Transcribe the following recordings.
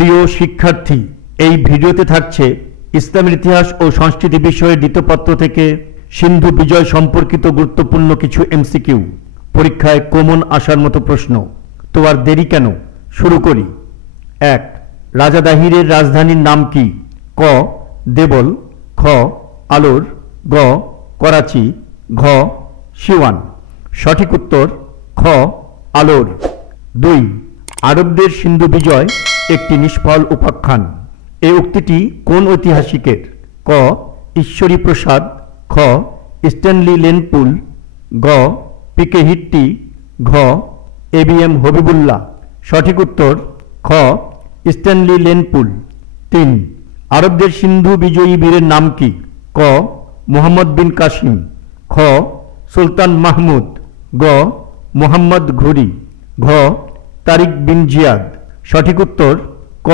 প্রিয় শিক্ষার্থী, এই ভিডিওতে থাকছে ইসলামের ইতিহাস ও সংস্কৃতি বিষয়ের দ্বিতীয়পত্র থেকে সিন্ধু বিজয় সম্পর্কিত গুরুত্বপূর্ণ কিছু এমসিকিউ, পরীক্ষায় কমন আসার মতো প্রশ্ন। তো আর দেরি কেন, শুরু করি। 1. রাজা দাহিরের রাজধানীর নাম কি? ক. দেবল, খ. আলোর, গ. করাচি, ঘ. সিওয়ান। সঠিক উত্তর খ. আলোর। 2. আরবদের সিন্ধু বিজয় একটি নিষ্ফল উপাখ্যান। এই উক্তিটি কোন ঐতিহাসিকের? ক. ঈশ্বরী প্রসাদ, খ. স্ট্যানলি লেনপুল, গ. পিকে হিট্টি, ঘ. এবিএম হবিবুল্লাহ। সঠিক উত্তর খ. Stanley Lane-Poole. 3. আরবদের সিন্ধু বিজয়ী বীরের নাম কি? ক. মুহাম্মদ বিন কাসিম, খ. সুলতান মাহমুদ, গ. মুহাম্মদ ঘুরি, ঘ. তারিক বিন জিয়াদ। সঠিক উত্তর ক.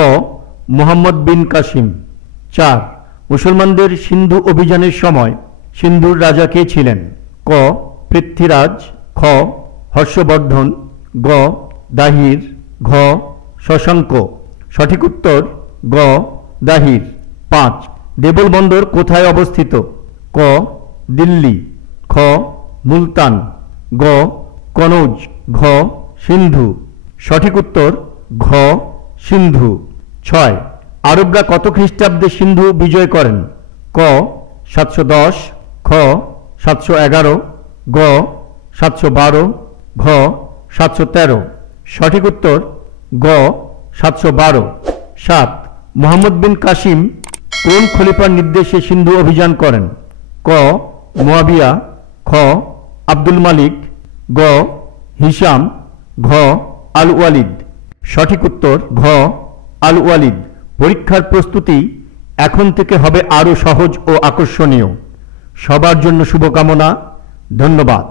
মুহাম্মদ বিন কাসিম। 4. মুসলমানদের সিন্ধু অভিযানের সময় সিন্ধুর রাজা কে ছিলেন? ক. পৃথ্বীরাজ, খ. হর্ষবর্ধন, গ. দাহির, ঘ. শশাঙ্ক। সঠিক উত্তর গ. দাহির। 5. দেবল বন্দর কোথায় অবস্থিত? ক. দিল্লি, খ. মুলতান, গ. কনৌজ, ঘ. সিন্ধু। সঠিক উত্তর ঘ. সিন্ধু। 6. আরবরা কত খ্রিস্টাব্দে সিন্ধু বিজয় করেন? ক. 710, খ. 711, গ. 712, ঘ. 713। সঠিক উত্তর গ. 712। 7. মুহাম্মদ বিন কাসিম কোন খলিফার নির্দেশে সিন্ধু অভিযান করেন? ক. মুয়াবিয়া, খ. আব্দুল মালিক, গ. হিশাম, ঘ. আল ওয়ালিদ। সঠিক উত্তর ঘ. আল ওয়ালিদ। পরীক্ষার প্রস্তুতি এখন থেকে হবে আরও সহজ ও আকর্ষণীয়। সবার জন্য শুভকামনা। ধন্যবাদ।